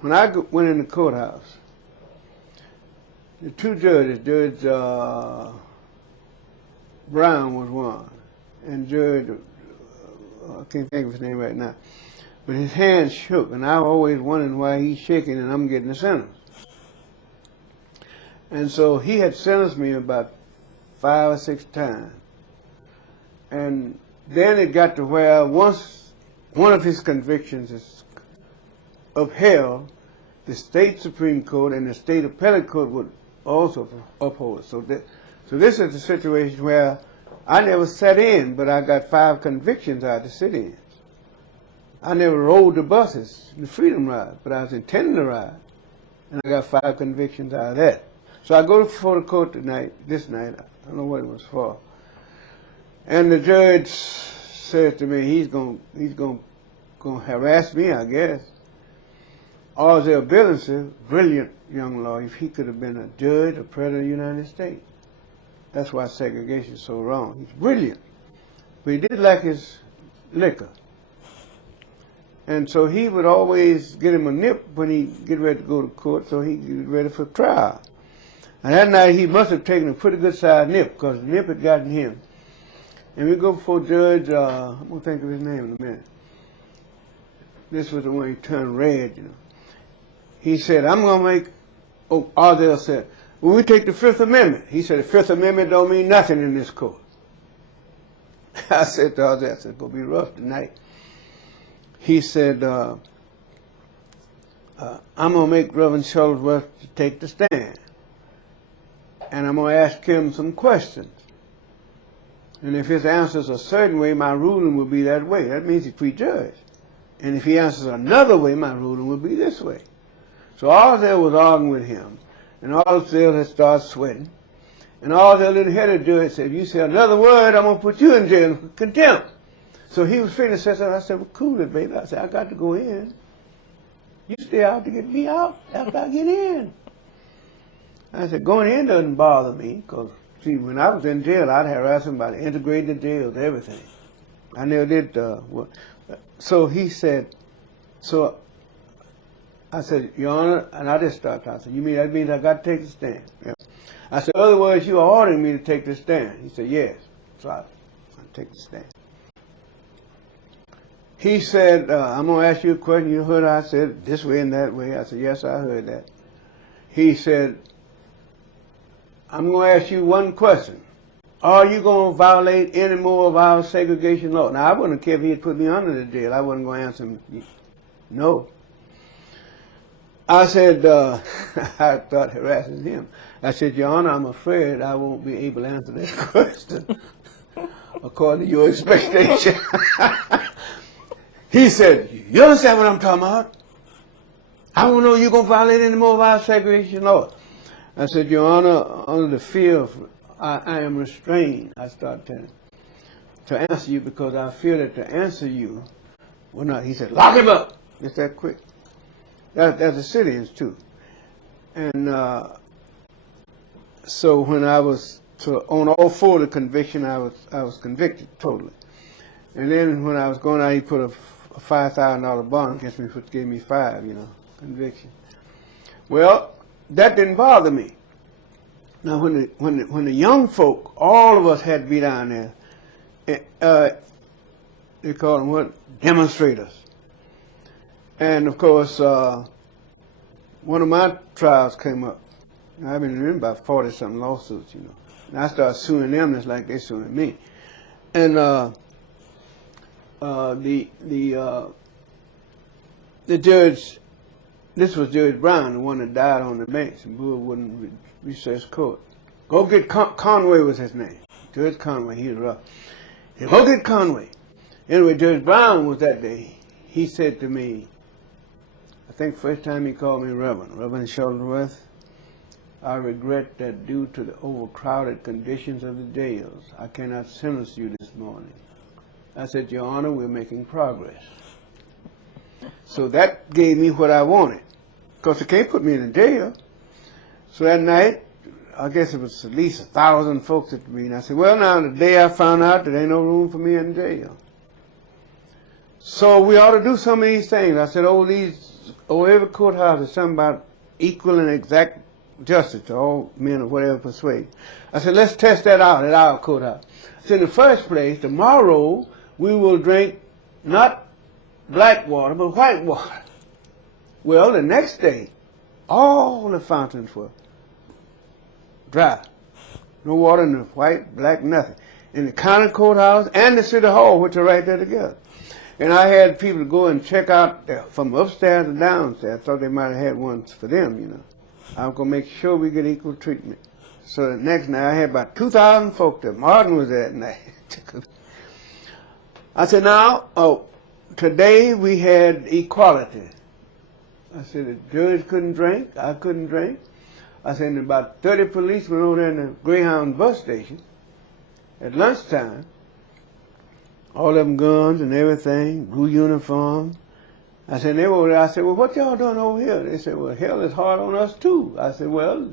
when I went in the courthouse, the two judges, Judge Brown was one, and Judge, I can't think of his name right now, but his hand shook, and I always wondered why he's shaking and I'm getting the sentence. And so he had sentenced me about 5 or 6 times. And then it got to where once one of his convictions is upheld, the state Supreme Court and the state appellate court would also uphold it. So this is the situation where I never sat in, but I got 5 convictions I had to sit in. I never rode the buses, the Freedom Ride, but I was intending to ride. And I got 5 convictions out of that. So I go before the court this night, I don't know what it was for. And the judge says to me, he's gonna harass me, I guess. Oswald Billingsley, brilliant young lawyer, if he could have been a judge or president of the United States. That's why segregation is so wrong. He's brilliant. But he did like his liquor. And so he would always get him a nip when he get ready to go to court, so he get ready for trial. And that night he must have taken a pretty good sized nip, because the nip had gotten him. And we go before Judge, I'm going to think of his name in a minute. This was the one he turned red, you know. He said, I'm going to make, Ardell said, well, we take the Fifth Amendment. He said, the Fifth Amendment don't mean nothing in this court. I said to Ardell, I said, it's going to be rough tonight. He said, I'm going to make Reverend Shuttlesworth take the stand. And I'm going to ask him some questions. And if his answers a certain way, my ruling will be that way. That means he's prejudged. And if he answers another way, my ruling will be this way. So Ardell was arguing with him. And Ardell had started sweating. And Ardell didn't hear the judge say, if you say another word, I'm going to put you in jail for contempt. So he was feeling sensitive. I said, well, cool it, baby. I said, I got to go in. You stay out to get me out after I get in. I said, going in doesn't bother me, because, see, when I was in jail, I'd harass him about integrating the jails, everything. I never did, so he said, so I said, Your Honor, and I just started talking. I said, you mean that means I got to take the stand? Yeah. I said, in other words, you are ordering me to take the stand. He said, yes. So I take the stand. He said, I'm going to ask you a question. You heard I said this way and that way. I said, yes, I heard that. He said, I'm going to ask you one question. Are you going to violate any more of our segregation law? Now, I wouldn't care if he had put me under the jail. I wasn't going to answer him no. I said, I thought harassing him. I said, Your Honor, I'm afraid I won't be able to answer that question according to your expectation. He said, you understand what I'm talking about? I don't know you're going to violate any more of our segregation law. I said, Your Honor, under the fear of, I am restrained, I started telling him, to answer you because I fear that to answer you will not. He said, lock him up. Just that quick. That's the citizens too. And so when I was, on all 4 of the conviction, I was convicted totally. And then when I was going out, he put a $5,000 bond against me, which gave me 5, conviction. Well, that didn't bother me. Now, when the young folk, all of us had to be down there, they call them what? Demonstrators. And of course, one of my trials came up. I've been in about 40-something lawsuits, And I started suing them just like they suing me. And the judge, this was Judge Brown, the one that died on the bench in Bullwood Recess Court. Go get Conway was his name. Judge Conway, he was rough. He said, go get Conway. Anyway, Judge Brown was that day. He said to me, I think first time he called me Reverend Shuttlesworth, I regret that due to the overcrowded conditions of the jails, I cannot sentence you this morning. I said, Your Honor, we're making progress. So that gave me what I wanted, because they can't put me in a jail. So that night, I guess it was at least 1,000 folks at the meeting. I said, well, now, the day I found out there ain't no room for me in jail. So we ought to do some of these things. I said, these over every courthouse is something about equal and exact justice to all men of whatever persuasion. I said, let's test that out at our courthouse. So in the first place, tomorrow we will drink not black water, but white water. Well, the next day, all the fountains were dry. No water in the white, black, nothing. In the county courthouse and the city hall, which are right there together. And I had people go and check out from upstairs to downstairs. I thought they might have had ones for them, you know. I was going to make sure we get equal treatment. So the next night, I had about 2,000 folk there. Martin was there that night. I said, now, today we had equality. I said, the judge couldn't drink, I couldn't drink. I said, about 30 policemen over there in the Greyhound bus station at lunchtime, all of them guns and everything, blue uniforms. I said, they were over there. I said, well, what y'all doing over here? They said, well, hell is hard on us too. I said, well,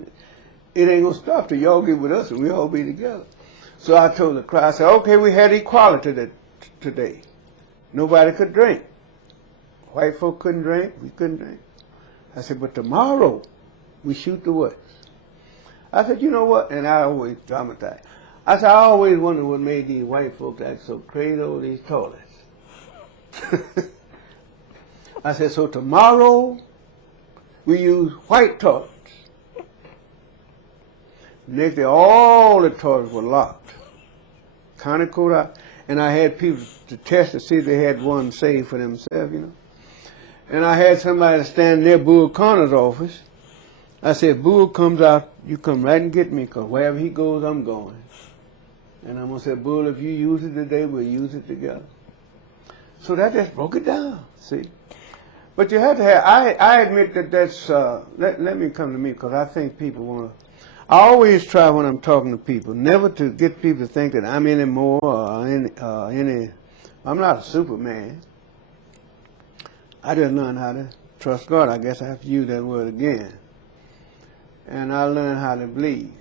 it ain't gonna stop till y'all get with us and we all be together. So I told the crowd, I said, okay, we had equality today. Nobody could drink. White folk couldn't drink, we couldn't drink. I said, but tomorrow we shoot the West. I said, you know what? And I always dramatize. I said, I always wonder what made these white folks act so crazy over these toilets. I said, so tomorrow we use white toilets. Next day, all the toilets were locked. County courthouse, and I had people to test to see if they had one saved for themselves, you know. And I had somebody stand near Bull Connor's office. I said, if Bull comes out, you come right and get me, because wherever he goes, I'm going. And I'm going to say, Bull, if you use it today, we'll use it together. So that just broke it down, see. But you have to have, I admit that that's, let me come to me, because I think people want to, I always try when I'm talking to people, never to get people to think that I'm any more or I'm not a Superman. I just learned how to trust God. I guess I have to use that word again. And I learned how to believe.